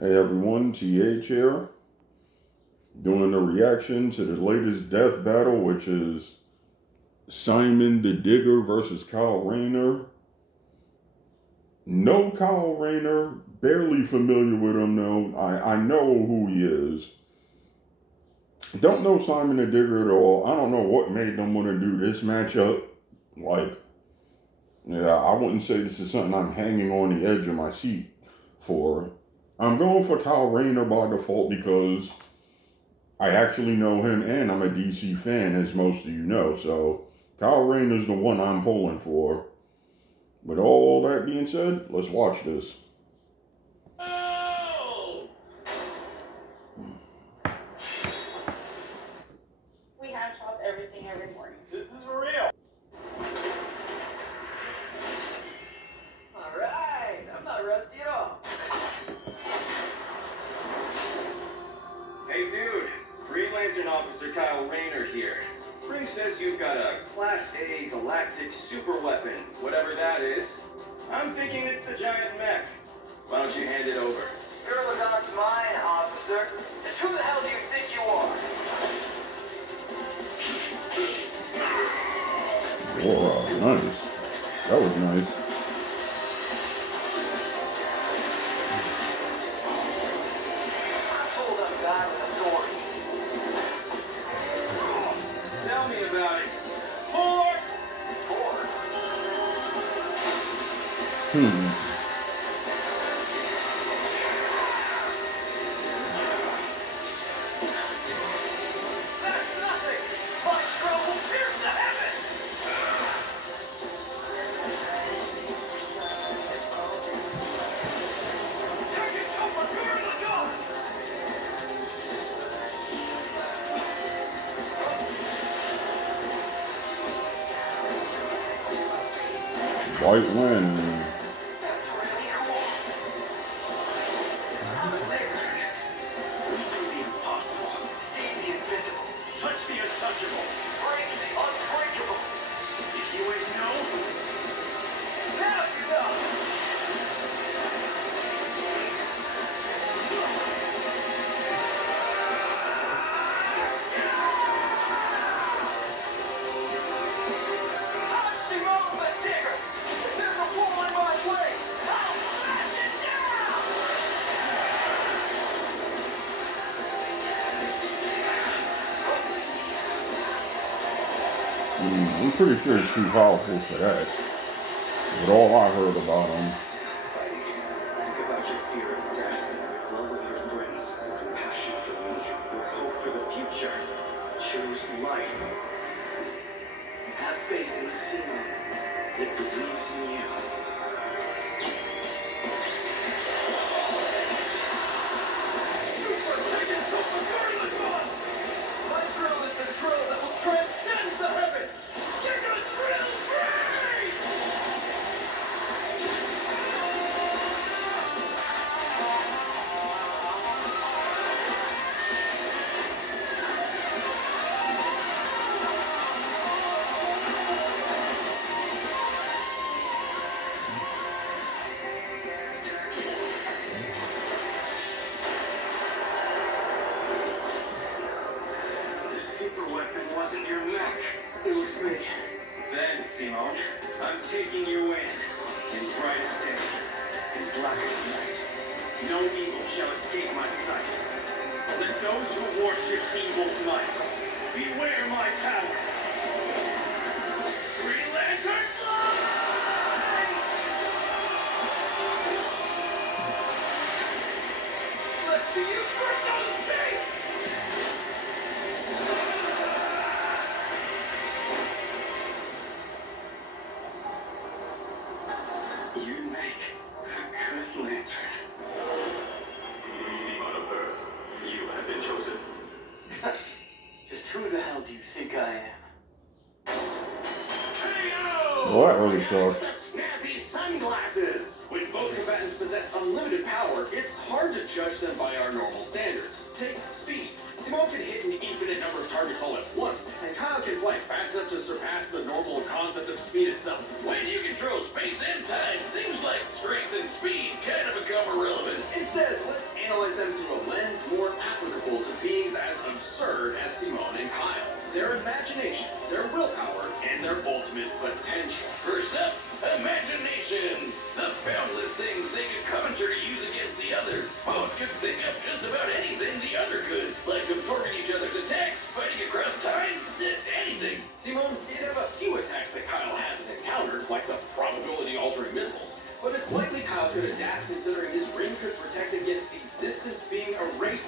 Hey everyone, TH here, doing a reaction to the latest death battle, which is Simon the Digger versus Kyle Rayner. No Kyle Rayner, barely familiar with him though. I know who he is. Don't know Simon the Digger at all. I don't know what made them want to do this matchup. I wouldn't say this is something I'm hanging on the edge of my seat for. I'm going for Kyle Rayner by default because I actually know him and I'm a DC fan, as most of you know. So Kyle Rayner's the one I'm pulling for. With all that being said, let's watch this. Oh! We hand chop everything every morning. This is real. All right, I'm not rusty at all. Hey dude, Green Lantern Officer Kyle Rayner here. Ring says you've got a Class A galactic super weapon, whatever that is. I'm thinking it's the giant mech. Why don't you hand it over? Girl-a-dog's mine, officer. Just who the hell do you think you are? Whoa, nice. That was nice. I'm told I'm God with authority. Tell me about it. Four! That's nothing! My drill will pierce the heavens! Take it to my girl-a-dog! White Lantern. That's really cool. I'm a Lantern. We do the impossible. See the invisible. Touch the untouchable. Break the unbreakable. If you ain't know, Now you know. I'm Simone the Digger. If there's a wall in my way, I'll smash it down. I'm pretty sure it's too powerful for that. With all I heard about him. fighting. Think about your fear of death, your love of your friends, your compassion for me, your hope for the future. Choose life. Have faith in the Simone that believes in you. Super Titan Girl-a-dog! My drill is the drill that will transcend the heavens! Giga Drill Break! The super weapon wasn't your mech. It was me. Then, Simone, I'm taking you in brightest day and blackest night. No evil shall escape my sight. Let those who worship evil's might beware my power. Green Lantern fly! Let's see you break on the tape! You make a good lantern. Simone of Earth, you have been chosen. Just who the hell do you think I am? Well, that really sucks. The snazzy sunglasses! When both combatants possess unlimited power, it's hard to judge them by our normal standards. Take speed. Simone can hit an infinite number of targets all at once, and Kyle can fly fast enough to surpass the normal concept of speed itself. When you control space and time, things like strength and speed kind of become irrelevant. Instead, let's analyze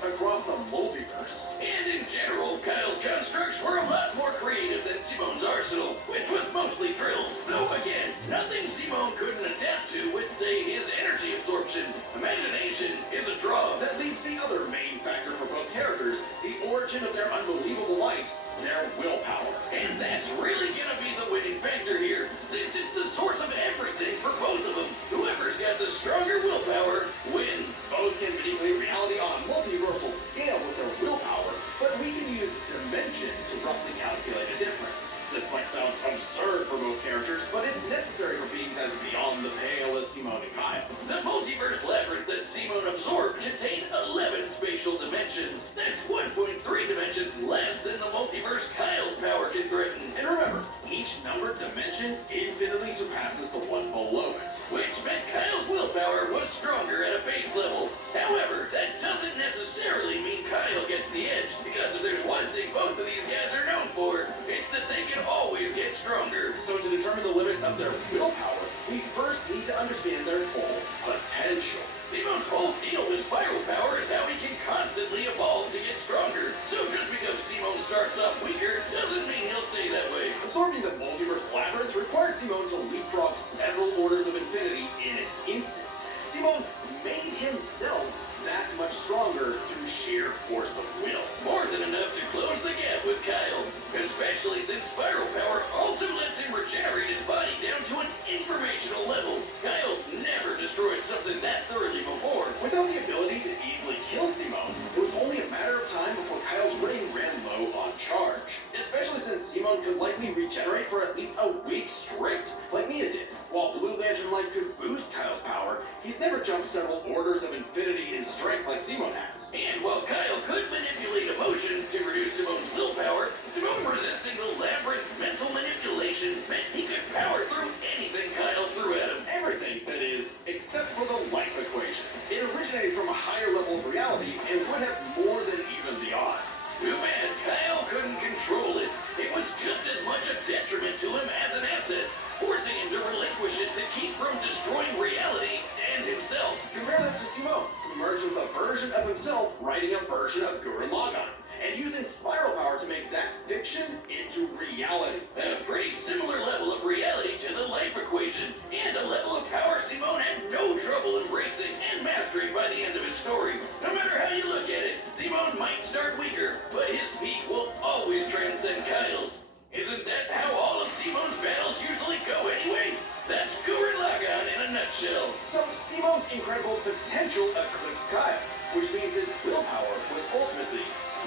across the multiverse. And in general, Kyle's constructs were a lot more creative than Simone's arsenal, which was mostly drills. Though again, nothing Simone couldn't adapt to with, say, his energy absorption. Imagination is a draw. That leaves the other main factor for both characters, the origin of their unbelievable might, their willpower. And that's really gonna be the winning factor here, since it's the source of everything for both of them. Whoever's got the stronger willpower wins. Both can manipulate reality on a multiversal scale with their willpower, but we can use dimensions to roughly calculate a difference. This might sound absurd for most characters, but it's necessary for beings as beyond the pale as Simone and Kyle. The multiverse labyrinth that Simone absorbed contained 11 spatial dimensions. That's 1.3 dimensions less than the multiverse Kyle's power can threaten. And remember, each numbered dimension infinitely surpasses the one below it. Which meant Kyle's willpower was stronger at a base level. However, that doesn't necessarily mean Kyle gets the edge, because if there's one thing both of these guys are known for, it's that they can always get stronger. So to determine the limits of their willpower, we first need to understand their full potential. Simone's whole deal with spiral power is how he can constantly evolve to get stronger. So just because Simone starts off weaker doesn't mean he'll stay that way. Absorbing the multiverse labyrinth required Simone to leapfrog several orders of infinity in an instant. Simone made himself that much stronger through sheer force of will. More than enough to close the gap with Kyle, especially since spiral power also lets him regenerate his body down to an informational level. Kyle's never destroyed something that thoroughly before. Without the ability to easily kill Simone, it was only a matter of time before Kyle's ring ran low on charge. Especially since Simone could likely regenerate for at least a week straight, like Mia did. While Blue Lantern Light could boost Kyle's power, he's never jumped several orders of infinity in strength like Simone has. And while Kyle could manipulate emotions to reduce Simone's willpower, Simone resisting the labyrinth's mental manipulation meant he could power through anything Kyle threw at him. Everything, that is, except for the life equation. It originated from a higher level of reality and would have more than even the odds. Too bad Kyle couldn't control it. It was just as much a detriment to him as an asset, forcing him to relinquish it to keep from destroying reality and himself. Compare that to Simone, who merged with a version of himself writing a version of Gurren Lagann, and using spiral power to make that fiction into reality. A pretty similar level of reality to the life equation, and a level of power Simone had no trouble embracing and mastering by the end of his story. No matter how you look at it, Simone might start weaker, but his peak will always transcend Kyle's. Isn't that how all of Simone's battles usually go anyway? That's Gurren Lagann in a nutshell. So Simone's incredible potential eclipsed Kyle, which means his willpower was ultimately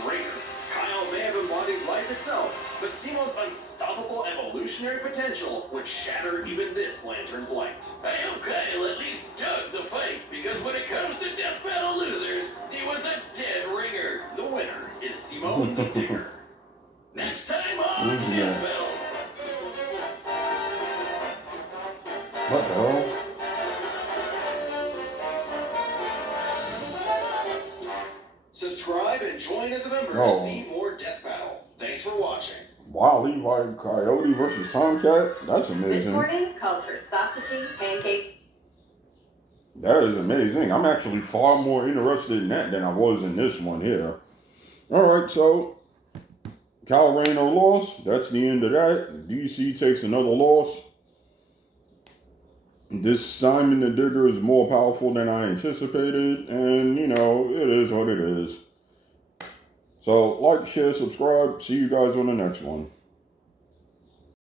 greater. Kyle may have embodied life itself, but Simone's unstoppable evolutionary potential would shatter even this lantern's light. I hope Kyle at least dug the fight, because when it comes to death battle losers, he was a dead ringer. The winner is Simone the Digger. Next time on Who's Death next? Battle. What the hell? Subscribe and join as a member to Oh. see more Death Battle. Thanks for watching. Wow, Levi Coyote versus Tomcat? That's This amazing. morning calls for sausagey, pancake. That is amazing. I'm actually far more interested in that than I was in this one here. Alright, so Kyle Rayner lost. That's the end of that. DC takes another loss. This Simon the Digger is more powerful than I anticipated, and you know, it is what it is. So, like, share, subscribe. See you guys on the next one.